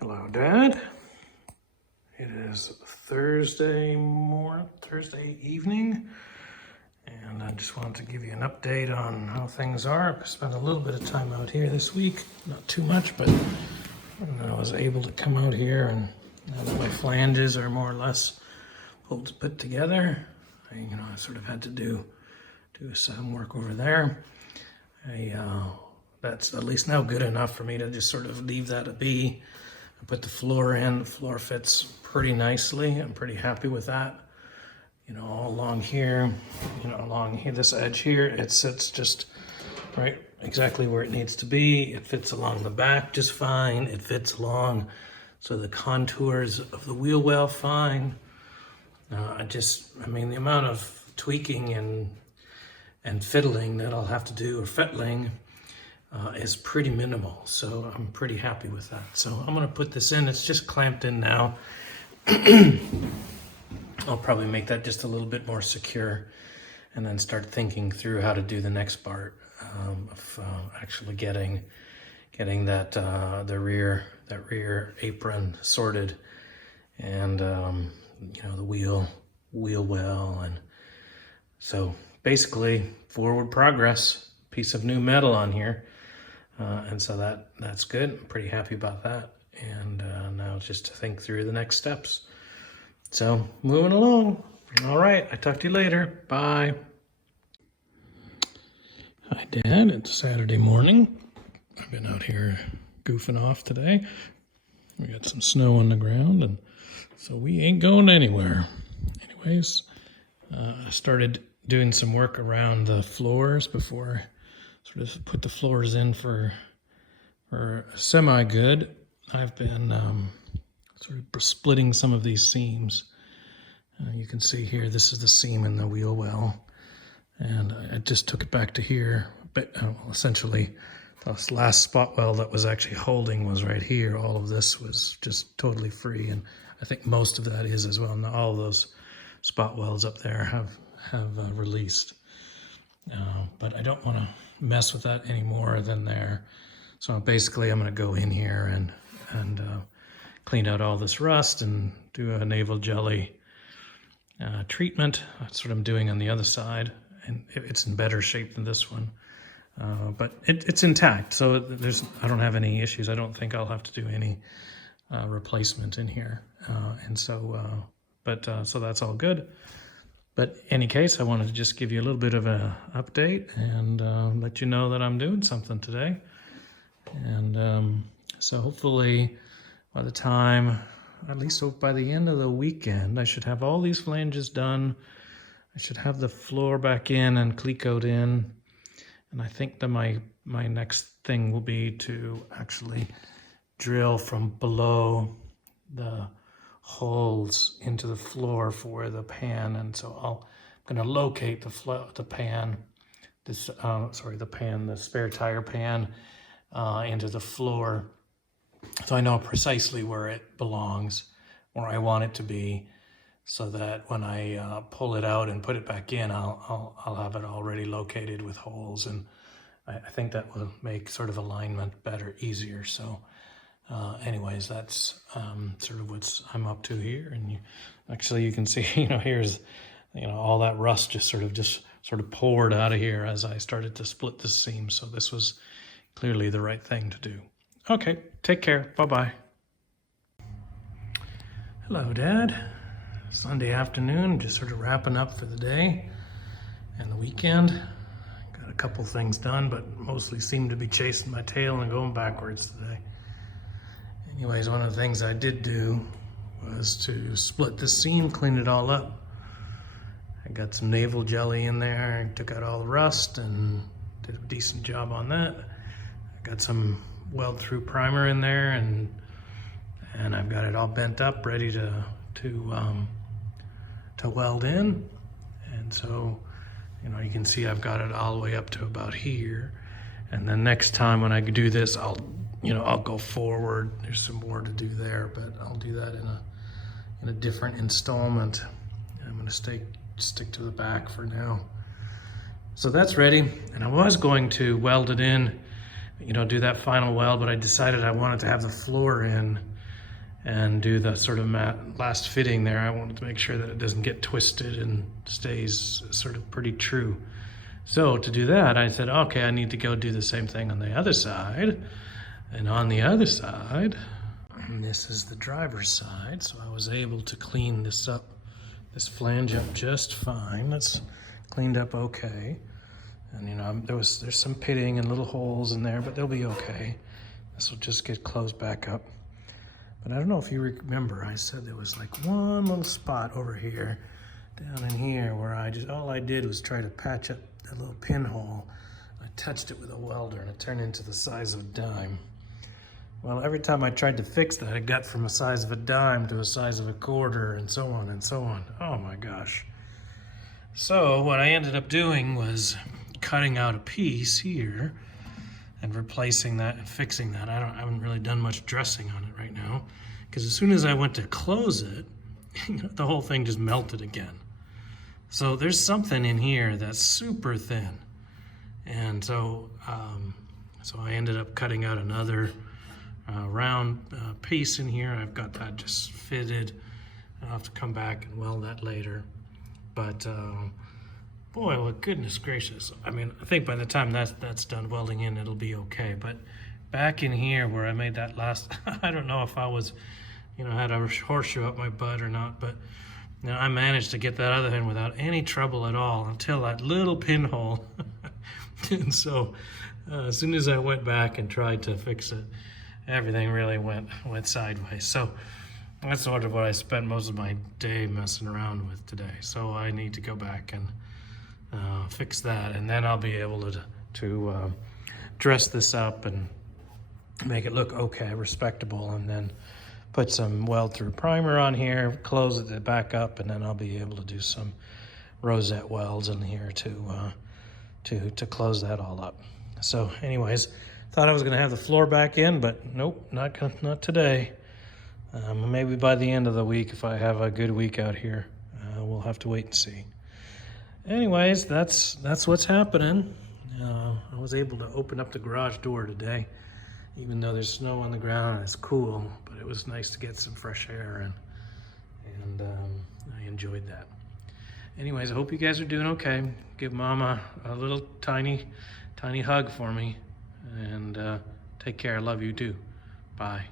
Hello, Dad. It is Thursday evening, and I just wanted to give you an update on how things are. I spent a little bit of time out here this week, not too much, but I was able to come out here, and now that my flanges are more or less put together, I sort of had to do some work over there. That's at least now good enough for me to just sort of leave that be. I put the floor in. The floor fits pretty nicely. I'm pretty happy with that. All along here, this edge here, it sits just right exactly where it needs to be. It fits along the back just fine. It fits along so the contours of the wheel well fine. The amount of tweaking and fiddling that I'll have to do, or fettling, is pretty minimal, so I'm pretty happy with that. So I'm going to put this in. It's just clamped in now. I'll probably make that just a little bit more secure and then start thinking through how to do the next part of actually getting that the rear apron sorted, and the wheel well. And so basically forward progress, piece of new metal on here. And so that's good. I'm pretty happy about that. And now just to think through the next steps. So moving along. All right, I talk to you later. Bye. Hi, Dad. It's Saturday morning. I've been out here goofing off today. We got some snow on the ground, and so we ain't going anywhere. Anyways, I started doing some work around the floors before sort of put the floors in for semi-good. I've been sort of splitting some of these seams. You can see here, this is the seam in the wheel well, and I just took it back to here. But essentially, this last spot well that was actually holding was right here. All of this was just totally free, and I think most of that is as well. Now all of those spot welds up there have released. But I don't want to mess with that any more than there. So basically I'm going to go in here and clean out all this rust and do a naval jelly treatment. That's what I'm doing on the other side, and it's in better shape than this one. But it's intact, so I don't have any issues. I don't think I'll have to do any replacement in here. So that's all good. But in any case, I wanted to just give you a little bit of an update and let you know that I'm doing something today. And so hopefully by the time, at least by the end of the weekend, I should have all these flanges done. I should have the floor back in and cleat in. And I think that my next thing will be to actually drill from below the holes into the floor for the pan. And so I'm going to locate the spare tire pan into the floor, so I know precisely where it belongs, where I want it to be, so that when I pull it out and put it back in, I'll have it already located with holes, and I think that will make sort of alignment better, easier. So anyways, that's sort of what I'm up to here. And you can see, here's, all that rust just sort of poured out of here as I started to split the seam. So this was clearly the right thing to do. Okay, take care. Bye-bye. Hello, Dad. Sunday afternoon, just sort of wrapping up for the day and the weekend. Got a couple things done, but mostly seem to be chasing my tail and going backwards today. Anyways, one of the things I did do was to split the seam, clean it all up. I got some naval jelly in there, took out all the rust and did a decent job on that. I got some weld through primer in there, and I've got it all bent up, ready to weld in. And so, you can see I've got it all the way up to about here. And then next time when I do this, I'll go forward. There's some more to do there, but I'll do that in a different installment. I'm going to stick to the back for now. So that's ready, and I was going to weld it in, do that final weld, but I decided I wanted to have the floor in and do the sort of last fitting there. I wanted to make sure that it doesn't get twisted and stays sort of pretty true. So to do that, I said, okay, I need to go do the same thing on the other side. And on the other side, and this is the driver's side, so I was able to clean this up, this flange up just fine. That's cleaned up okay. And you know, there's some pitting and little holes in there, but they'll be okay. This will just get closed back up. But I don't know if you remember, I said there was like one little spot over here, down in here, where all I did was try to patch up that little pinhole. I touched it with a welder and it turned into the size of a dime. Well, every time I tried to fix that, it got from a size of a dime to a size of a quarter, and so on and so on. Oh my gosh. So what I ended up doing was cutting out a piece here and replacing that and fixing that. I haven't really done much dressing on it right now, because as soon as I went to close it, the whole thing just melted again. So there's something in here that's super thin. And so, so I ended up cutting out another round piece in here. I've got that just fitted. I'll have to come back and weld that later. But boy, well, goodness gracious. I mean, I think by the time that's done welding in, it'll be okay. But back in here where I made that last, I don't know if I was, you know, had a horseshoe up my butt or not, but you know, I managed to get that other end without any trouble at all until that little pinhole. And so as soon as I went back and tried to fix it, everything really went sideways. So that's sort of what I spent most of my day messing around with today. So I need to go back and fix that, and then I'll be able to dress this up and make it look okay, respectable, and then put some weld-through primer on here, close it back up, and then I'll be able to do some rosette welds in here to close that all up. So anyways, thought I was gonna have the floor back in, but nope, not today. Maybe by the end of the week, if I have a good week out here. We'll have to wait and see. Anyways, that's what's happening. I was able to open up the garage door today, even though there's snow on the ground and it's cool, but it was nice to get some fresh air, and I enjoyed that. Anyways, I hope you guys are doing okay. Give Mama a little tiny hug for me, and take care. I love you too. Bye.